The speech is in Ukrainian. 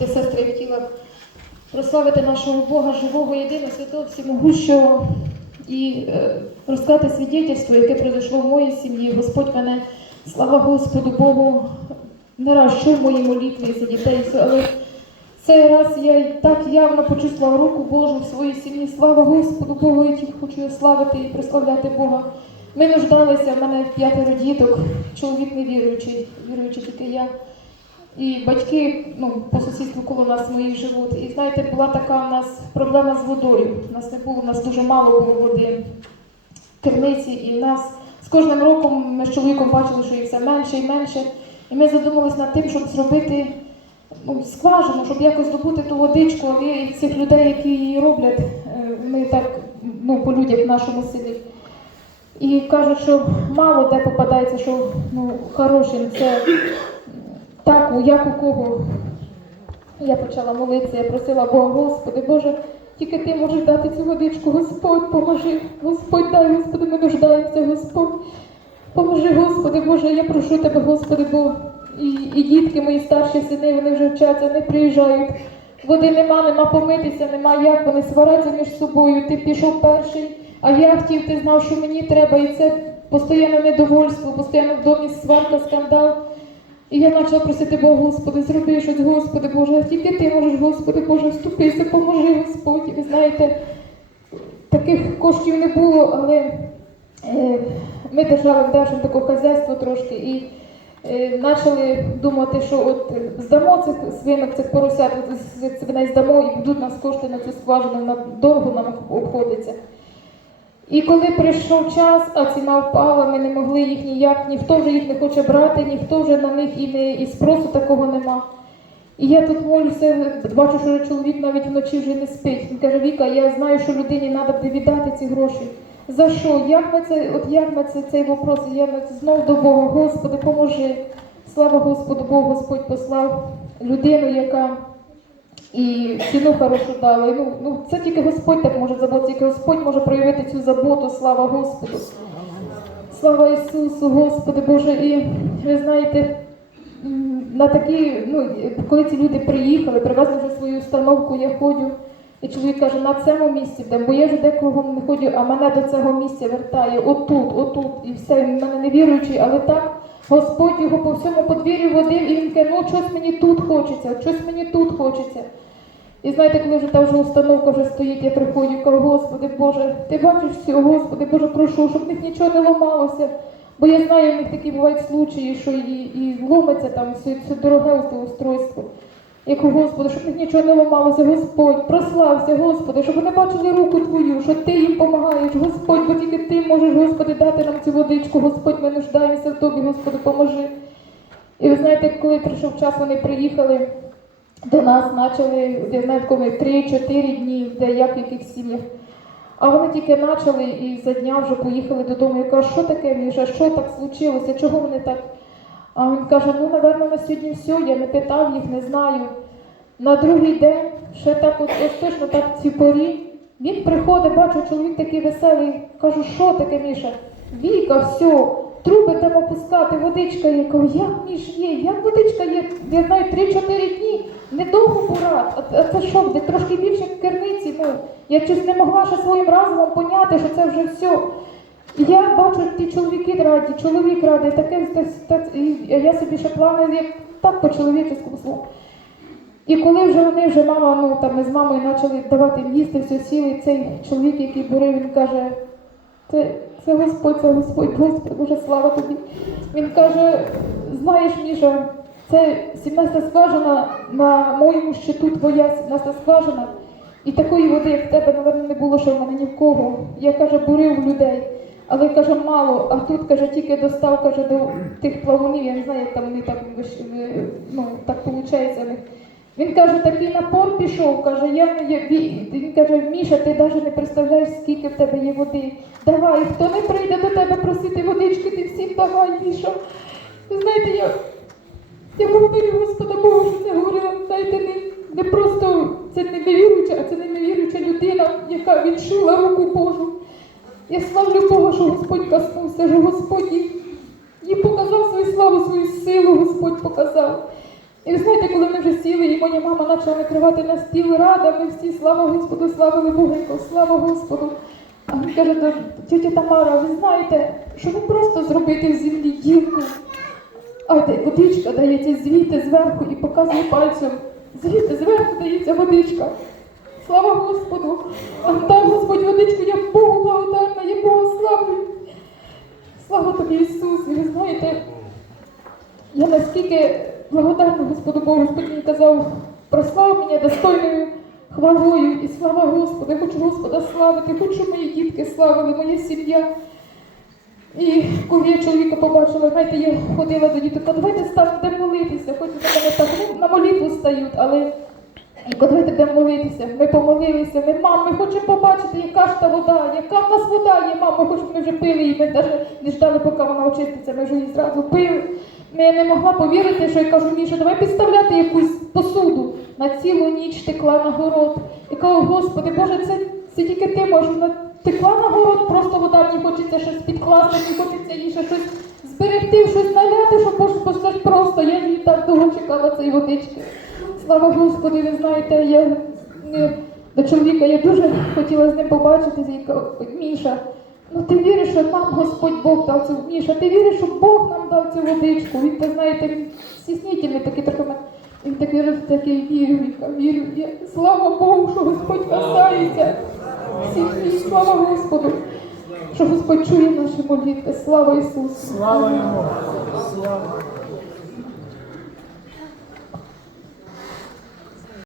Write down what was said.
Сестри, я хотіла прославити нашого Бога, живого, єдиного, святого, всемогущого і е, розказати свідетельство, яке произошло в моїй сім'ї. Господь мене, слава Господу Богу, не раз чув мої молитви за дітей, але цей раз я так явно почувствувала руку Божу в своїй сім'ї. Слава Господу Богу, я тільки хочу славити і прославляти Бога. Ми нуждалися, в мене п'ятеро діток, чоловік не віруючий, віруючий тільки я. І батьки ну, по сусідству коло нас мої живуть. І знаєте, була така у нас проблема з водою. У нас не було, у нас дуже мало було води в керниці, і нас з кожним роком ми з чоловіком бачили, що їх все менше і менше. І ми задумалися над тим, щоб зробити ну, скважину, щоб якось добути ту водичку, і цих людей, які її роблять, е, ми так ну, по людях в нашому селі. І кажуть, що мало де попадається, що ну, хорошим це так, у як у кого. Я почала молитися, я просила Бога, Господи, Боже, тільки ти можеш дати цю водичку, Господь, поможи, Господь, дай, Господи, ми нуждаємося, Господь. Поможи, Господи, Боже, я прошу тебе, Господи, бо і, і дітки мої старші сини, вони вже вчаться, не приїжджають. Води нема, нема помитися, нема як, вони сваряться між собою. Ти пішов перший, а я хотів, ти знав, що мені треба, і це постійне недовольство, постійно в домі сварка, скандал. І я почала просити Бога, Господи, зроби щось, Господи Боже, тільки ти можеш, Господи Боже, вступися, поможи, Господь. І ви знаєте, таких коштів не було, але е, ми держали держимо таке хазяйство трошки і е, почали думати, що от здамо цих свинок, цих поросят, з- свиней здамо і будуть нас кошти на цю скважину, на довго нам обходиться. І коли прийшов час, а ціна впала, ми не могли їх ніяк, ніхто вже їх не хоче брати, ніхто вже на них і не і спросу такого нема. І я тут молюся, бачу, що чоловік навіть вночі вже не спить. Він каже, Віка, я знаю, що людині треба віддати ці гроші. За що? Як ми це, от як ми це, цей вопрос? Я знов до Бога, Господи, поможи. Слава Господу Богу, Господь послав людину, яка і ціну хорошу дала. Ну, ну, це тільки Господь так може заботитися, тільки Господь може проявити цю заботу, слава Господу. Слава Ісусу, Господи Боже. І ви знаєте, на такі, ну, коли ці люди приїхали, привезли вже свою установку, я ходжу. І чоловік каже, на цьому місці, де, бо я вже декого не ходжу, а мене до цього місця вертає, отут, отут, і все, він мене не віруючий, але так Господь його по всьому подвір'ю водив, і він каже, ну щось мені тут хочеться, щось мені тут хочеться. І знаєте, коли вже та вже установка вже стоїть, я приходжу кажу, Господи Боже, ти бачиш все, Господи Боже, прошу, щоб в них нічого не ламалося. Бо я знаю, в них такі бувають случаї, що і, і ломиться там все, все дороге устройство. Я Господи, щоб них нічого не ламалося, Господь, прослався, Господи, щоб вони бачили руку Твою, що Ти їм допомагаєш, Господь, бо тільки Ти можеш, Господи, дати нам цю водичку, Господь, ми нуждаємося в Тобі, Господи, поможи. І ви знаєте, коли прийшов час, вони приїхали до нас, почали, коли 3-4 дні, де як в яких сім'ях. А вони тільки почали і за дня вже поїхали додому. Я кажу, що таке Міша, що так случилося, чого вони так? А він каже, ну, напевно, на сьогодні все, я не питав їх, не знаю. На другий день, ще так от, ось точно так в цій порі, він приходить, бачу, чоловік такий веселий. Кажу, що таке, Міша? Віка, все, труби там опускати, водичка є. Кажу, як Міш є, як водичка є? Я знаю, 3-4 дні, недовго пора. А, це що, де трошки більше керниці? Ну, я щось не могла ще своїм разумом поняти, що це вже все. І я бачу, ті чоловіки раді, чоловік радий, таке, так, так, і я собі ще плани, як так по чоловіческому слову. І коли вже вони, вже мама, ну там ми з мамою почали давати їсти, все сіли, цей чоловік, який бурив, він каже, це, це Господь, це Господь, Господь, Боже, слава тобі. Він каже, знаєш, Міша, це 17 скважина на моєму щиту твоя 17 скважина. І такої води, як в тебе, напевно, не було ще в мене ні в кого. Я каже, бурив людей. Але каже, мало, а тут каже, тільки достав каже, до тих плавунів, я не знаю, як там вони так виш- ну, так виходить. Він каже, такий напор пішов, каже, я, я він каже, Міша, ти навіть не представляєш, скільки в тебе є води. Давай, хто не прийде до тебе просити водички, ти всім давай, Міша. Знаєте, я, я благодарю Господа Бога, що це говорила, знаєте, не, не просто це не невіруюча, а це не невіруюча людина, яка відчула руку Божу. Я славлю Бога, що Господь коснувся, що Господь їй, показав свою славу, свою силу, Господь показав. І ви знаєте, коли ми вже сіли, і моя мама почала накривати на стіл рада, ми всі слава Господу, славили Богенько, слава Господу. А він каже до тітя Тамара, ви знаєте, що не просто зробити в землі дірку, а де водичка дається звідти зверху і показує пальцем. Звідти зверху дається водичка. Слава Господу! Там Господь водичку, я Богу благодарна, я Бога славлю. Слава тобі, Ісус! І ви знаєте, я наскільки благодарна Господу Богу, Господь мені казав, прослав мене достойною хвалою і слава Господу. Я хочу Господа славити, хочу, мої дітки славили, моя сім'я. І коли я чоловіка побачила, знаєте, я ходила до діток, давайте станемо де молитися, хоч так ну, на молитву стають, але давайте будемо молитися. Ми помолилися, ми мам, ми хочемо побачити, яка ж та вода, яка в нас вода є, мам, ми хочемо, ми вже пили її, ми навіть не ждали, поки вона очиститься, ми вже її зразу пили. Ми я не могла повірити, що я кажу, Міша, давай підставляти якусь посуду. На цілу ніч текла на город. І кажу, Господи, Боже, це, це тільки ти можеш. Текла на город, просто вода, мені хочеться щось підкласти, мені хочеться їй ще щось зберегти, щось наляти, щоб ж просто. Я її так довго чекала цієї водички. Слава Господу, ви знаєте, я е, до чоловіка я дуже хотіла з ним побачитися і кажу, Міша. Ну ти віриш, що нам Господь Бог дав цю Міша, ти віриш, що Бог нам дав цю водичку. Він, ви знаєте, він стіснительний такий трохи. Він так вірив, такий вірю, Віка, вірю. Слава Богу, що Господь касається. Всіх, слава Господу, що Господь чує наші молитви. Слава Ісусу. Слава йому! Слава!